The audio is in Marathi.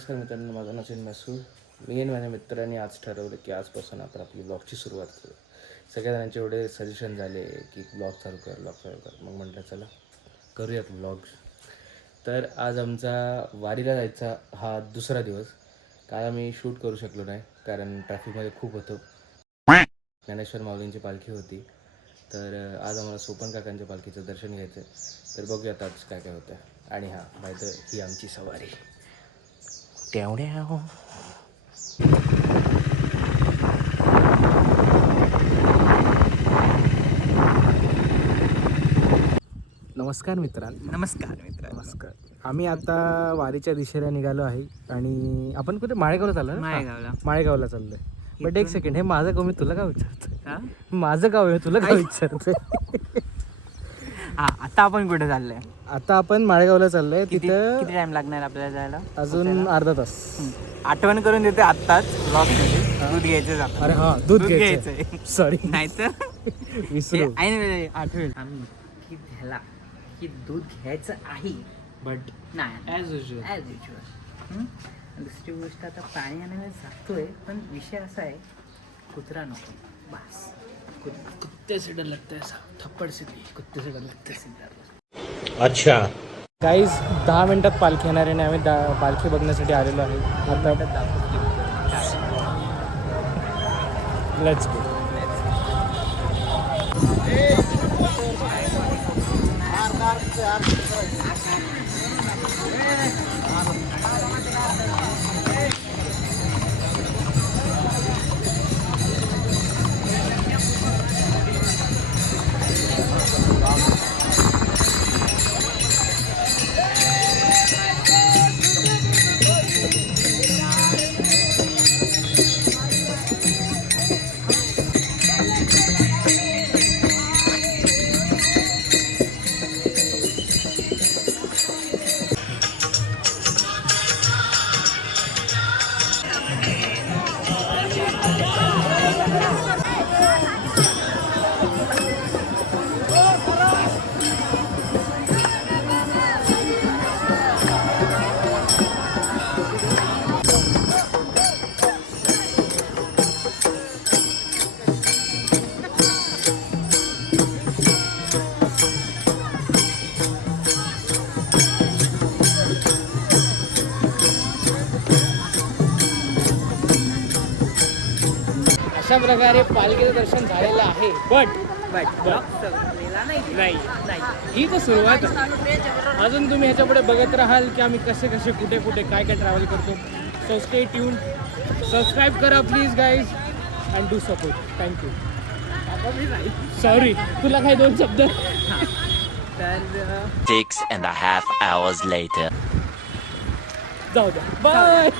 नमस्कार मित्रांनो, माझं नाव मसूर. मी आणि माझ्या मित्रांनी आज ठरवलं की आजपासून आपण आपली ब्लॉगची सुरुवात करू. सगळ्या जणांचे एवढे सजेशन झाले की ब्लॉग चालू कर. मग म्हटलं चला करूया ब्लॉग. तर आज आमचा वारीला जायचा हा दुसरा दिवस. काल आम्ही शूट करू शकलो नाही कारण ट्रॅफिकमध्ये खूप होतो. ज्ञानेश्वर माऊलींची पालखी होती, तर आज आम्हाला सोपन काकांच्या पालखीचं दर्शन घ्यायचं आहे. तर बघूयात आज काय काय होतं. आणि हां, माहिती ही आमची सवारी. नमस्कार मित्रांनो. नमस्कार. आम्ही आता वारीच्या दिशेला निघालो आहे आणि आपण कुठे माळेगावला चाललो ना? माळेगावला चाललोय. बट एक सेकंड, हे माझं गाव, मी तुला काय विचारतो? माझं गाव आहे, तुला काय विचारतोय? आता आपण कुठे चाललोय? आता आपण माळेगावला चाललोय. तिथं किती टाइम लागणार आपल्याला जायला? अजून अर्धा तास. आठवण करून देते आत्ताच ब्लॉग मध्ये दूध घ्यायचं. अरे हा, दूध घ्यायचंय. सॉरी, नाहीतर विसरू. आठवेल आम्ही की त्याला की दूध घ्यायचं आहे, बट नाही ॲज युजल. दुसरी गोष्ट, आता पाणी आणायला जातोय, पण विषय असा आहे, कुत्रा नको बस. कुत्ते से डर लगता है साहब, थप्पड़ से नहीं, कुत्ते से डर लगता है. अच्छा गाईज, 10 मिनिटात पालखी येणार आहे आणि आम्ही पालखी बघण्यासाठी आलेलो आहे. आता लेट्स गो. अशा प्रकारे पालखीचं दर्शन झालेलं आहे. बट नाही, ही तर सुरुवात आहे. अजून तुम्ही ह्याच्यापुढे बघत राहाल की आम्ही कसे कुठे काय ट्रॅव्हल करतो. सो स्टे ट्यून, सबस्क्राईब करा please guys and do support. Thank you. Sorry, तुला काय 2 शब्द? 6.5 hours later. जाऊ द्या. बाय.